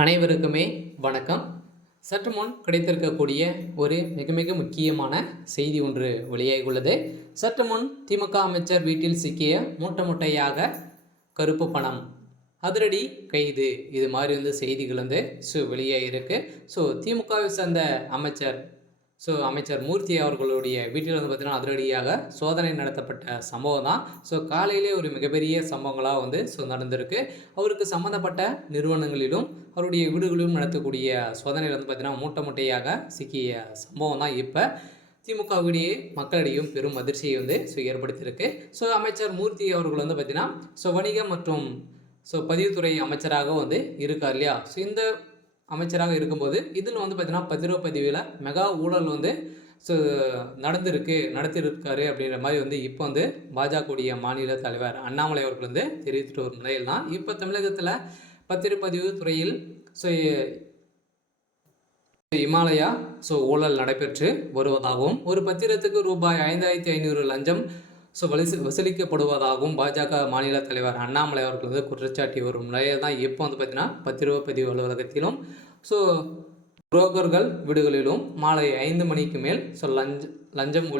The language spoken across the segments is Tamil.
அனைவருக்குமே வணக்கம். சற்று முன் கிடைத்திருக்கக்கூடிய ஒரு மிக மிக முக்கியமான செய்தி ஒன்று வெளியாகியுள்ளது. சற்று முன் திமுக அமைச்சர் வீட்டில் சிக்கிய மூட்டை மூட்டையாக கருப்பு பணம், அதிரடி கைது, இது மாதிரி செய்திகள் வெளியாகிருக்கு. திமுகவை சேர்ந்த அமைச்சர் மூர்த்தி அவர்களுடைய வீட்டில் பார்த்தீங்கன்னா அதிரடியாக சோதனை நடத்தப்பட்ட சம்பவம் தான். காலையிலே ஒரு மிகப்பெரிய சம்பவங்களாக நடந்திருக்கு. அவருக்கு சம்மந்தப்பட்ட நிறுவனங்களிலும் அவருடைய வீடுகளிலும் நடத்தக்கூடிய சோதனையில் பார்த்தீங்கன்னா மூட்டை மூட்டையாக சிக்கிய சம்பவம் தான் இப்போ திமுகவிடையே மக்களிடையும் பெரும் அதிர்ச்சியை ஏற்படுத்தியிருக்கு. அமைச்சர் மூர்த்தி அவர்கள் பார்த்தீங்கன்னா வணிகம் மற்றும் பதிவுத்துறை அமைச்சராக இருக்கார் இல்லையா. இந்த அமைச்சராக இருக்கும்போது இதில் பார்த்தீங்கன்னா பத்திரப்பதிவில் மெகா ஊழல் நடத்திருக்காரு அப்படின்ற மாதிரி இப்போ பாஜகவுடைய மாநில தலைவர் அண்ணாமலை அவர்கள் தெரிவித்துட்டு வரும் நிலையில் தான் இப்போ தமிழகத்தில் பத்திரப்பதிவு துறையில் இமாலயா ஊழல் நடைபெற்று வருவதாகவும் ஒரு பத்திரத்துக்கு ரூபாய் 5500 லஞ்சம் வசூலிக்கப்படுவதாகவும் பாஜக மாநில தலைவர் அண்ணாமலை அவர்கள் குற்றச்சாட்டி வரும் நிலையில் தான் இப்போ பார்த்தீங்கன்னா பத்திரப்பதிவு அலுவலகத்திலும் புரோக்கர்கள் வீடுகளிலும் மாலை 5 மணிக்கு மேல் லஞ்சம்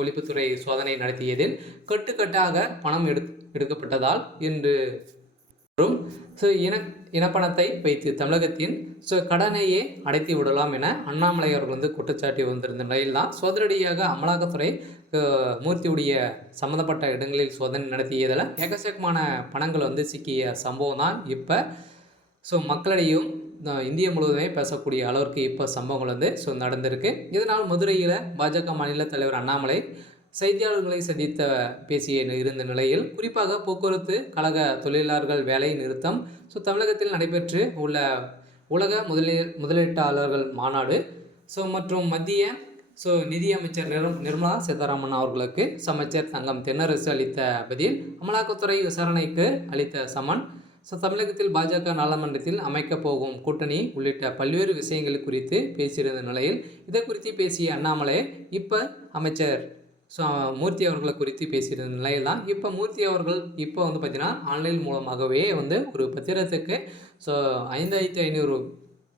ஒழிப்புத்துறை சோதனை நடத்தியதில் கட்டுக்கட்டாக பணம் எடுக்கப்பட்டதால் இன்று இனப்பணத்தை வைத்து தமிழகத்தின் கடனையே அடைத்து விடலாம் என அண்ணாமலை அவர்கள் குற்றச்சாட்டி வந்திருந்த நிலையில் தான் சோதரடியாக அமலாக்கத்துறை மூர்த்தியுடைய சம்மந்தப்பட்ட இடங்களில் சோதனை நடத்தியதில் எக்கச்சக்கமான பணங்கள் சிக்கிய சம்பவம் தான் இப்போ மக்களிடையும் இந்திய முழுவதுமே பேசக்கூடிய அளவிற்கு இப்போ சம்பவங்கள் நடந்திருக்கு. இதனால் மதுரையில் பாஜக மாநில தலைவர் அண்ணாமலை செய்தியாளர்களை சந்தித்த பேசிய இருந்த நிலையில் குறிப்பாக போக்குவரத்து கழக தொழிலாளர்கள் வேலை நிறுத்தம் தமிழகத்தில் நடைபெற்று உள்ள உலக முதலீட்டாளர்கள் மாநாடு மற்றும் மத்திய நிதியமைச்சர் நிர்மலா சீதாராமன் அவர்களுக்கு அமைச்சர் தங்கம் தென்னரசு அளித்த பதில், அமலாக்கத்துறை விசாரணைக்கு அளித்த சமன், தமிழகத்தில் பாஜக நாடாளுமன்றத்தில் அமைக்கப் போகும் கூட்டணி உள்ளிட்ட பல்வேறு விஷயங்கள் குறித்து பேசியிருந்த நிலையில் இதை குறித்து பேசிய அண்ணாமலை இப்போ அமைச்சர் மூர்த்தி அவர்களை குறித்து பேசியிருந்த நிலையில் தான் இப்போ மூர்த்தி அவர்கள் இப்போ பார்த்திங்கன்னா ஆன்லைன் மூலமாகவே ஒரு பத்திரத்துக்கு 5500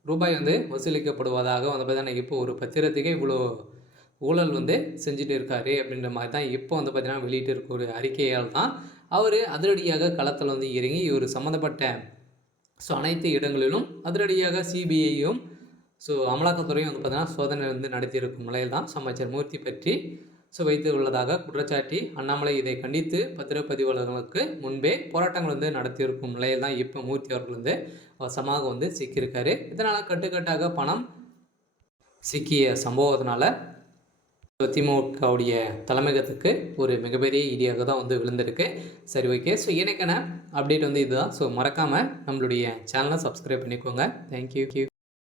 ரூபாய் வசூலிக்கப்படுவதாக பார்த்தீங்கன்னா இப்போ ஒரு பத்திரத்துக்கே இவ்வளோ ஊழல் செஞ்சுட்டு இருக்காரு அப்படின்ற மாதிரி தான் இப்போ பார்த்தீங்கன்னா வெளியிட்டு இருக்க ஒரு அறிக்கையால் தான் அவர் அதிரடியாக களத்தில் இறங்கி இவர் சம்மந்தப்பட்ட அனைத்து இடங்களிலும் அதிரடியாக சிபிஐயும் அமலாக்கத்துறையும் பார்த்தீங்கன்னா சோதனை நடத்தியிருக்கும் நிலையில் தான் அமைச்சர் மூர்த்தி பற்றி வைத்து உள்ளதாக குற்றச்சாட்டி அண்ணாமலை இதை கண்டித்து பத்திரப்பதிவாளர்களுக்கு முன்பே போராட்டங்கள் நடத்தியிருக்கும் நிலையில் தான் இப்போ மூர்த்தி அவர்கள் வசமாக சிக்கியிருக்காரு. இதனால் கட்டுக்கட்டாக பணம் சிக்கிய சம்பவத்தினால திமுகவுடைய தலைமையகத்துக்கு ஒரு மிகப்பெரிய இடியாக தான் விழுந்திருக்கு. சரி, ஓகே. எனக்கான அப்டேட் இதுதான். மறக்காமல் நம்மளுடைய சேனலை சப்ஸ்கிரைப் பண்ணிக்கோங்க. தேங்க்யூ.